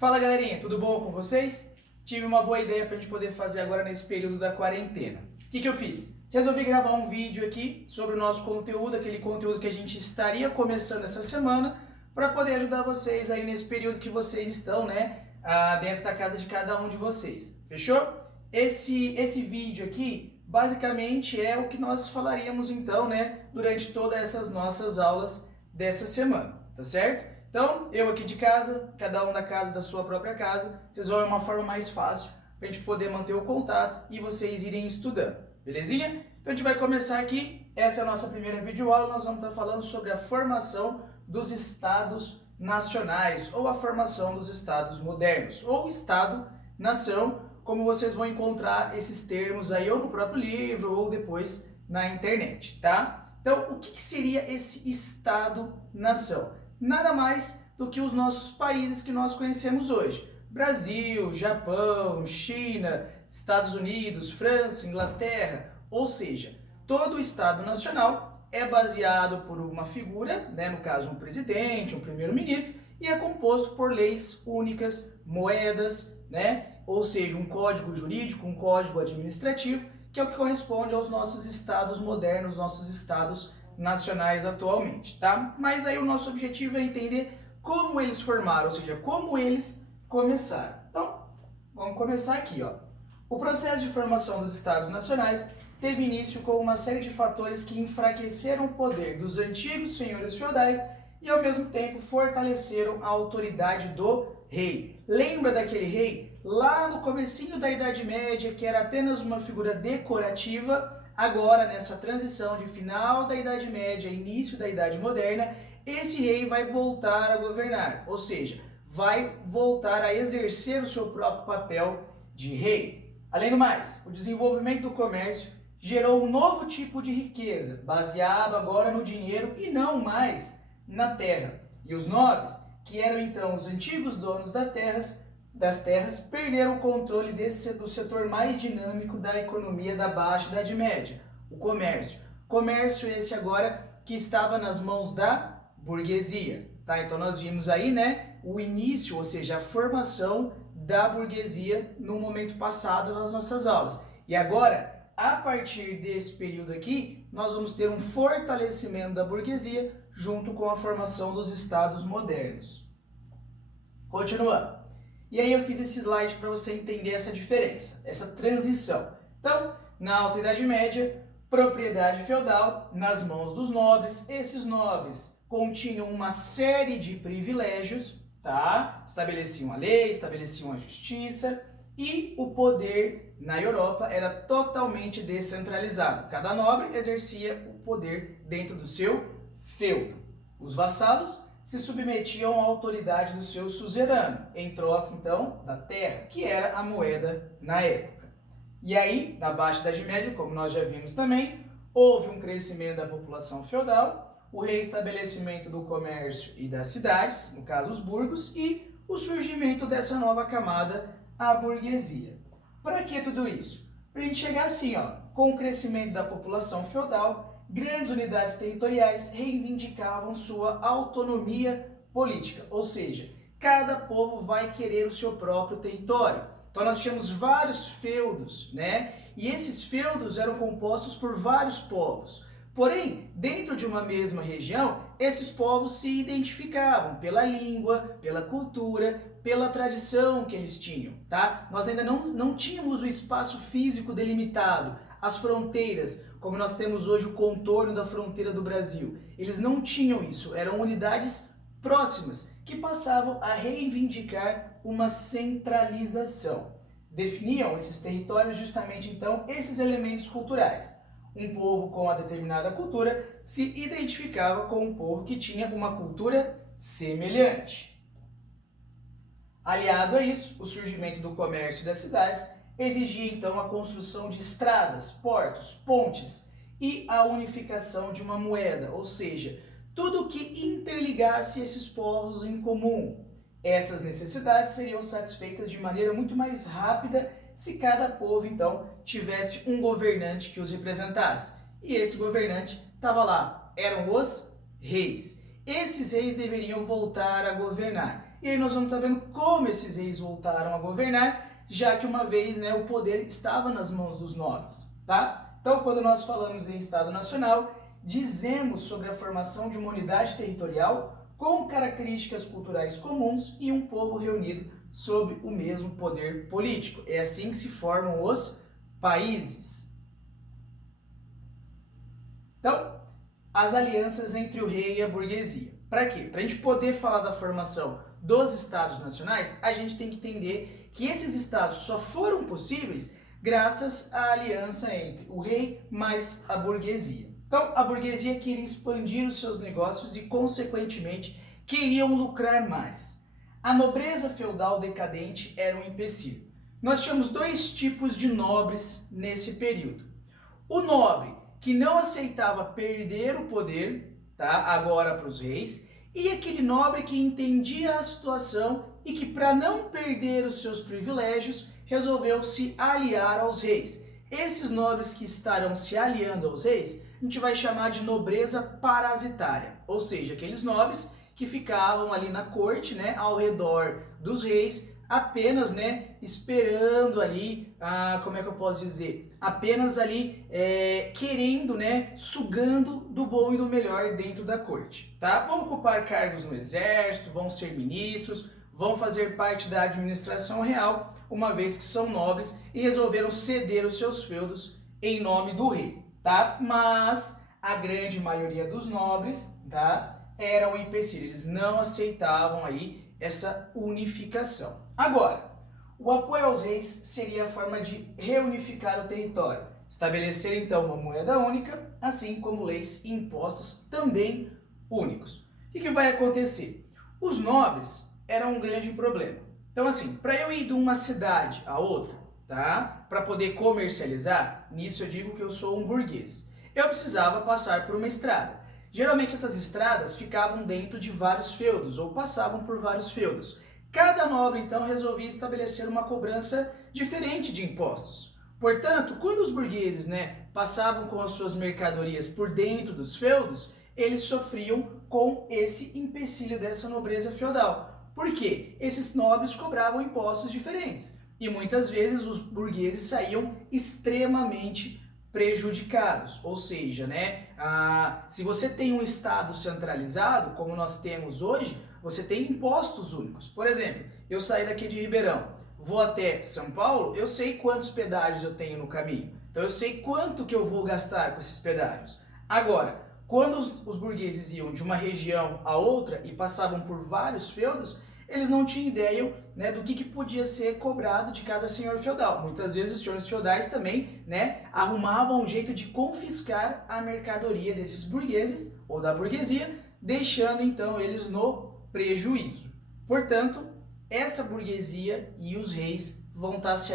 Fala galerinha, tudo bom com vocês? Tive uma boa ideia para a gente poder fazer agora nesse período da quarentena. O que eu fiz? Resolvi gravar um vídeo aqui sobre o nosso conteúdo, aquele conteúdo que a gente estaria começando essa semana, para poder ajudar vocês aí nesse período que vocês estão, né, dentro da casa de cada um de vocês. Fechou? Esse vídeo aqui, basicamente, é o que nós falaríamos então, né, durante todas essas nossas aulas dessa semana, tá certo? Então, eu aqui de casa, cada um da casa da sua própria casa, vocês vão ver uma forma mais fácil para a gente poder manter o contato e vocês irem estudando, belezinha? Então a gente vai começar aqui, essa é a nossa primeira videoaula, nós vamos estar falando sobre a formação dos estados nacionais, ou a formação dos estados modernos, ou estado-nação, como vocês vão encontrar esses termos aí ou no próprio livro ou depois na internet, tá? Então, o que seria esse estado-nação? Nada mais do que os nossos países que nós conhecemos hoje. Brasil, Japão, China, Estados Unidos, França, Inglaterra, ou seja, todo o Estado Nacional é baseado por uma figura, né, no caso um presidente, um primeiro-ministro, e é composto por leis únicas, moedas, né, ou seja, um código jurídico, um código administrativo, que é o que corresponde aos nossos estados modernos, nossos estados nacionais atualmente, tá? Mas aí o nosso objetivo é entender como eles formaram, ou seja, como eles começaram. Então, vamos começar aqui, ó. O processo de formação dos estados nacionais teve início com uma série de fatores que enfraqueceram o poder dos antigos senhores feudais e ao mesmo tempo fortaleceram a autoridade do rei. Lembra daquele rei lá no comecinho da Idade Média que era apenas uma figura decorativa? Agora, nessa transição de final da Idade Média e início da Idade Moderna, esse rei vai voltar a governar, ou seja, vai voltar a exercer o seu próprio papel de rei. Além do mais, o desenvolvimento do comércio gerou um novo tipo de riqueza, baseado agora no dinheiro e não mais na terra. E os nobres, que eram então os antigos donos das terras, perderam o controle do setor mais dinâmico da economia da Baixa Idade Média, o comércio. Comércio esse agora que estava nas mãos da burguesia, tá? Então nós vimos aí, né, o início, ou seja, a formação da burguesia no momento passado nas nossas aulas. E agora, a partir desse período aqui, nós vamos ter um fortalecimento da burguesia junto com a formação dos estados modernos. Continuando. E aí eu fiz esse slide para você entender essa diferença, essa transição. Então, na Alta Idade Média, propriedade feudal nas mãos dos nobres. Esses nobres continham uma série de privilégios, tá? Estabeleciam a lei, estabeleciam a justiça e o poder na Europa era totalmente descentralizado. Cada nobre exercia o poder dentro do seu feudo. Os vassalos se submetiam à autoridade do seu suzerano, em troca, então, da terra, que era a moeda na época. E aí, na Baixa Idade Média, como nós já vimos também, houve um crescimento da população feudal, o reestabelecimento do comércio e das cidades, no caso os burgos, e o surgimento dessa nova camada, a burguesia. Para que tudo isso? Para a gente chegar assim, ó, com o crescimento da população feudal, grandes unidades territoriais reivindicavam sua autonomia política, ou seja, cada povo vai querer o seu próprio território. Então nós tínhamos vários feudos, né? E esses feudos eram compostos por vários povos. Porém, dentro de uma mesma região, esses povos se identificavam pela língua, pela cultura, pela tradição que eles tinham, tá? Nós ainda não tínhamos o espaço físico delimitado, as fronteiras, como nós temos hoje o contorno da fronteira do Brasil. Eles não tinham isso, eram unidades próximas que passavam a reivindicar uma centralização. Definiam esses territórios justamente então esses elementos culturais. Um povo com uma determinada cultura se identificava com um povo que tinha uma cultura semelhante. Aliado a isso, o surgimento do comércio das cidades exigia então a construção de estradas, portos, pontes e a unificação de uma moeda, ou seja, tudo que interligasse esses povos em comum. Essas necessidades seriam satisfeitas de maneira muito mais rápida se cada povo então tivesse um governante que os representasse. E esse governante estava lá, eram os reis. Esses reis deveriam voltar a governar. E aí nós vamos estar vendo como esses reis voltaram a governar, já que uma vez, né, o poder estava nas mãos dos nobres, tá? Então, quando nós falamos em Estado Nacional, dizemos sobre a formação de uma unidade territorial com características culturais comuns e um povo reunido sob o mesmo poder político. É assim que se formam os países. Então, as alianças entre o rei e a burguesia. Para quê? Para a gente poder falar da formação dos estados nacionais, a gente tem que entender que esses estados só foram possíveis graças à aliança entre o rei mais a burguesia. Então, a burguesia queria expandir os seus negócios e, consequentemente, queriam lucrar mais. A nobreza feudal decadente era um empecilho. Nós tínhamos dois tipos de nobres nesse período. O nobre, que não aceitava perder o poder, tá, agora para os reis, e aquele nobre que entendia a situação e que, para não perder os seus privilégios, resolveu se aliar aos reis. Esses nobres que estarão se aliando aos reis, a gente vai chamar de nobreza parasitária, ou seja, aqueles nobres que ficavam ali na corte, né, ao redor dos reis, apenas, né, esperando ali, como é que eu posso dizer, apenas ali querendo, né, sugando do bom e do melhor dentro da corte, tá? Vão ocupar cargos no exército, vão ser ministros, vão fazer parte da administração real, uma vez que são nobres e resolveram ceder os seus feudos em nome do rei, tá? Mas a grande maioria dos nobres, tá, era um empecilho, eles não aceitavam aí essa unificação. Agora, o apoio aos reis seria a forma de reunificar o território, estabelecer então uma moeda única, assim como leis e impostos também únicos. O que vai acontecer? Os nobres eram um grande problema. Então assim, para eu ir de uma cidade a outra, tá? Para poder comercializar, nisso eu digo que eu sou um burguês. Eu precisava passar por uma estrada. Geralmente essas estradas ficavam dentro de vários feudos ou passavam por vários feudos. Cada nobre então resolvia estabelecer uma cobrança diferente de impostos. Portanto, quando os burgueses, né, passavam com as suas mercadorias por dentro dos feudos, eles sofriam com esse empecilho dessa nobreza feudal. Por quê? Esses nobres cobravam impostos diferentes e muitas vezes os burgueses saíam extremamente prejudicados, ou seja, né, se você tem um estado centralizado, como nós temos hoje, você tem impostos únicos. Por exemplo, eu saí daqui de Ribeirão, vou até São Paulo, eu sei quantos pedágios eu tenho no caminho, então eu sei quanto que eu vou gastar com esses pedágios. Agora, quando os burgueses iam de uma região a outra e passavam por vários feudos, eles não tinham ideia, né, do que podia ser cobrado de cada senhor feudal. Muitas vezes os senhores feudais também, né, arrumavam um jeito de confiscar a mercadoria desses burgueses ou da burguesia, deixando então eles no prejuízo. Portanto, essa burguesia e os reis vão estar se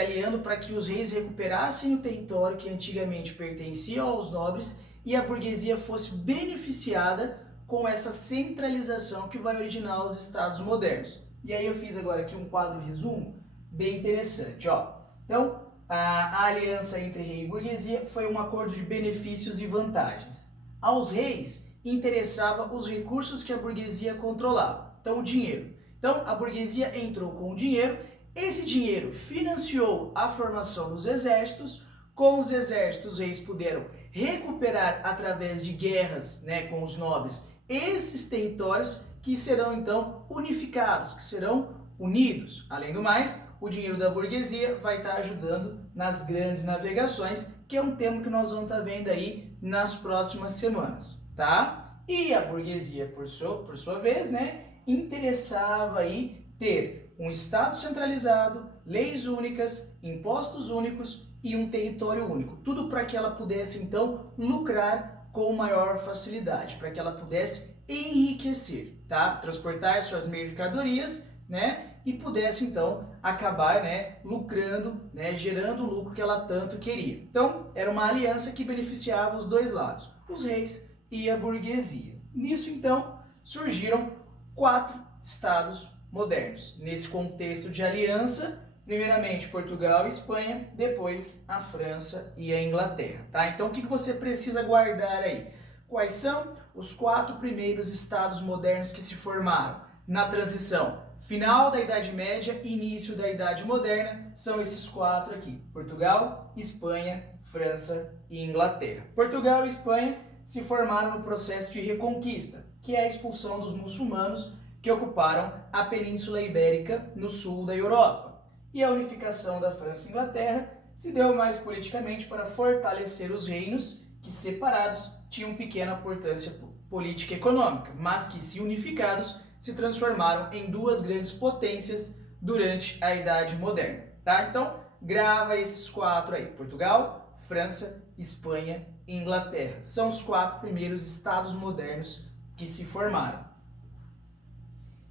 aliando para que os reis recuperassem o território que antigamente pertencia aos nobres e a burguesia fosse beneficiada com essa centralização que vai originar os estados modernos. E aí eu fiz agora aqui um quadro resumo bem interessante, ó. Então, a aliança entre rei e burguesia foi um acordo de benefícios e vantagens. Aos reis interessava os recursos que a burguesia controlava, então o dinheiro. Então, a burguesia entrou com o dinheiro, esse dinheiro financiou a formação dos exércitos, com os exércitos os reis puderam recuperar através de guerras, né, com os nobres, esses territórios que serão então unificados, que serão unidos. Além do mais, o dinheiro da burguesia vai estar ajudando nas grandes navegações, que é um tema que nós vamos estar vendo aí nas próximas semanas, tá? E a burguesia, por sua vez, né, interessava aí ter um Estado centralizado, leis únicas, impostos únicos e um território único. Tudo para que ela pudesse então lucrar com maior facilidade, para que ela pudesse enriquecer, tá? Transportar suas mercadorias, né? E pudesse então acabar, né, lucrando, né, gerando o lucro que ela tanto queria. Então, era uma aliança que beneficiava os dois lados, os reis e a burguesia. Nisso então surgiram 4 estados modernos. Nesse contexto de aliança, primeiramente Portugal e Espanha, depois a França e a Inglaterra, tá? Então o que você precisa guardar aí? Quais são os 4 primeiros estados modernos que se formaram? na transição final da Idade Média e início da Idade Moderna são esses quatro aqui: Portugal, Espanha, França e Inglaterra. Portugal e Espanha se formaram no processo de reconquista, que é a expulsão dos muçulmanos que ocuparam a Península Ibérica no sul da Europa. E a unificação da França e Inglaterra se deu mais politicamente para fortalecer os reinos que, separados, tinham pequena importância política e econômica, mas que, se unificados, se transformaram em duas grandes potências durante a Idade Moderna. Tá? Então, grava esses quatro aí: Portugal, França, Espanha e Inglaterra. São os quatro primeiros estados modernos que se formaram.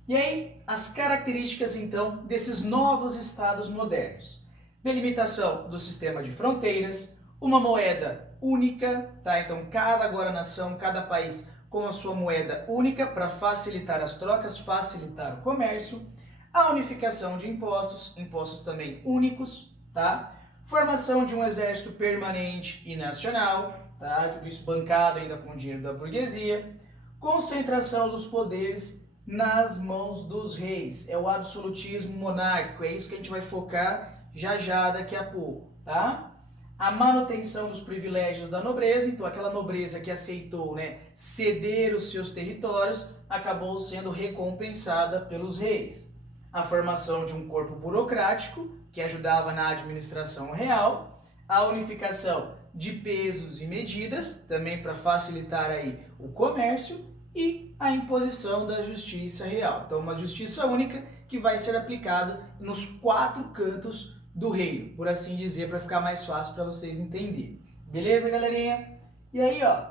E aí, as características, então, desses novos estados modernos: delimitação do sistema de fronteiras, uma moeda única, tá? Então, cada nação, cada país com a sua moeda única para facilitar as trocas, facilitar o comércio, a unificação de impostos, impostos também únicos, tá? Formação de um exército permanente e nacional, tá? Tudo isso bancado ainda com o dinheiro da burguesia, concentração dos poderes nas mãos dos reis, é o absolutismo monárquico, é isso que a gente vai focar já daqui a pouco, tá? A manutenção dos privilégios da nobreza, então aquela nobreza que aceitou, né, ceder os seus territórios, acabou sendo recompensada pelos reis. A formação de um corpo burocrático, que ajudava na administração real, a unificação de pesos e medidas, também para facilitar aí o comércio, e a imposição da justiça real. Então, uma justiça única que vai ser aplicada nos quatro cantos do reino, por assim dizer, para ficar mais fácil para vocês entenderem. Beleza, galerinha? E aí, ó,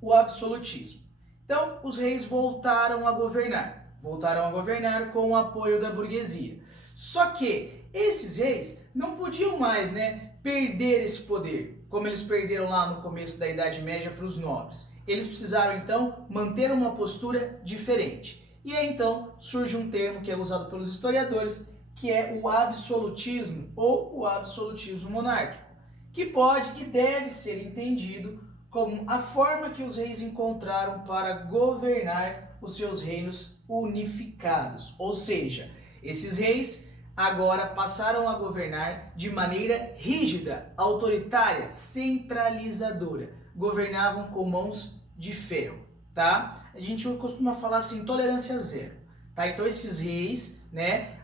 o absolutismo. Então, os reis voltaram a governar com o apoio da burguesia. Só que esses reis não podiam mais, né, perder esse poder, como eles perderam lá no começo da Idade Média para os nobres. Eles precisaram, então, manter uma postura diferente. E aí, então, surge um termo que é usado pelos historiadores, que é o absolutismo ou o absolutismo monárquico, que pode e deve ser entendido como a forma que os reis encontraram para governar os seus reinos unificados. Ou seja, esses reis agora passaram a governar de maneira rígida, autoritária, centralizadora. Governavam com mãos de ferro, tá? A gente costuma falar assim, tolerância zero, tá? Então esses reis, né,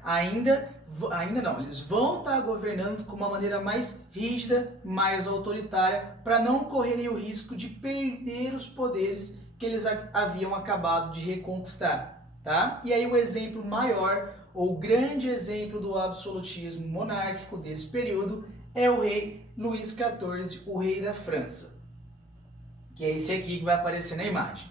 eles vão estar governando com uma maneira mais rígida, mais autoritária, para não correrem o risco de perder os poderes que eles haviam acabado de reconquistar, tá? E aí o exemplo maior, ou grande exemplo do absolutismo monárquico desse período é o rei Luís XIV, o rei da França, que é esse aqui que vai aparecer na imagem.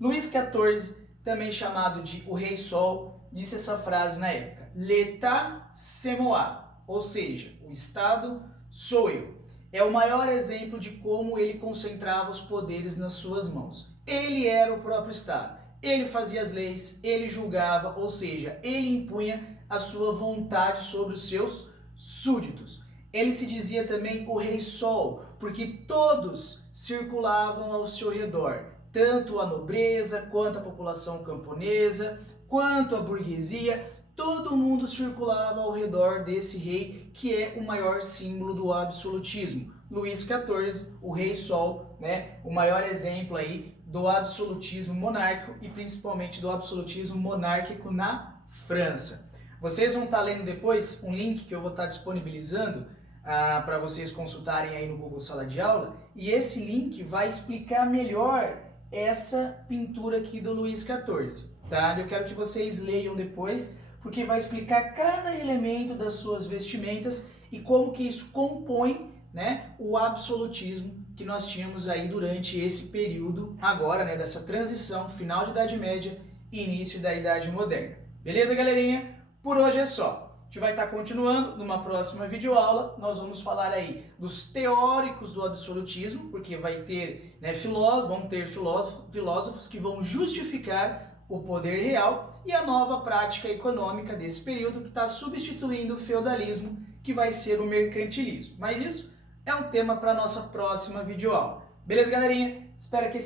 Luís XIV, também chamado de o Rei Sol, disse essa frase na época: L'État c'est moi, ou seja, o Estado sou eu. É o maior exemplo de como ele concentrava os poderes nas suas mãos. Ele era o próprio Estado, ele fazia as leis, ele julgava, ou seja, ele impunha a sua vontade sobre os seus súditos. Ele se dizia também o Rei Sol, porque todos circulavam ao seu redor, tanto a nobreza, quanto a população camponesa, quanto a burguesia, todo mundo circulava ao redor desse rei, que é o maior símbolo do absolutismo. Luís XIV, o Rei Sol, né, o maior exemplo aí do absolutismo monárquico e principalmente do absolutismo monárquico na França. Vocês vão estar lendo depois um link que eu vou estar disponibilizando para vocês consultarem aí no Google Sala de Aula, e esse link vai explicar melhor essa pintura aqui do Luís XIV, tá? Eu quero que vocês leiam depois, porque vai explicar cada elemento das suas vestimentas e como que isso compõe, né, o absolutismo que nós tínhamos aí durante esse período agora, né, dessa transição, final de Idade Média e início da Idade Moderna. Beleza, galerinha? Por hoje é só. A gente vai estar continuando numa próxima videoaula. Nós vamos falar aí dos teóricos do absolutismo, porque vai ter, né, vão ter filósofos que vão justificar o poder real, e a nova prática econômica desse período que está substituindo o feudalismo, que vai ser o mercantilismo. Mas isso é um tema para a nossa próxima videoaula. Beleza, galerinha? Espero que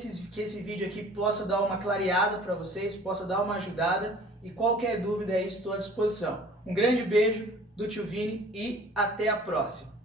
esse vídeo aqui possa dar uma clareada para vocês, possa dar uma ajudada e qualquer dúvida aí estou à disposição. Um grande beijo do tio Vini e até a próxima!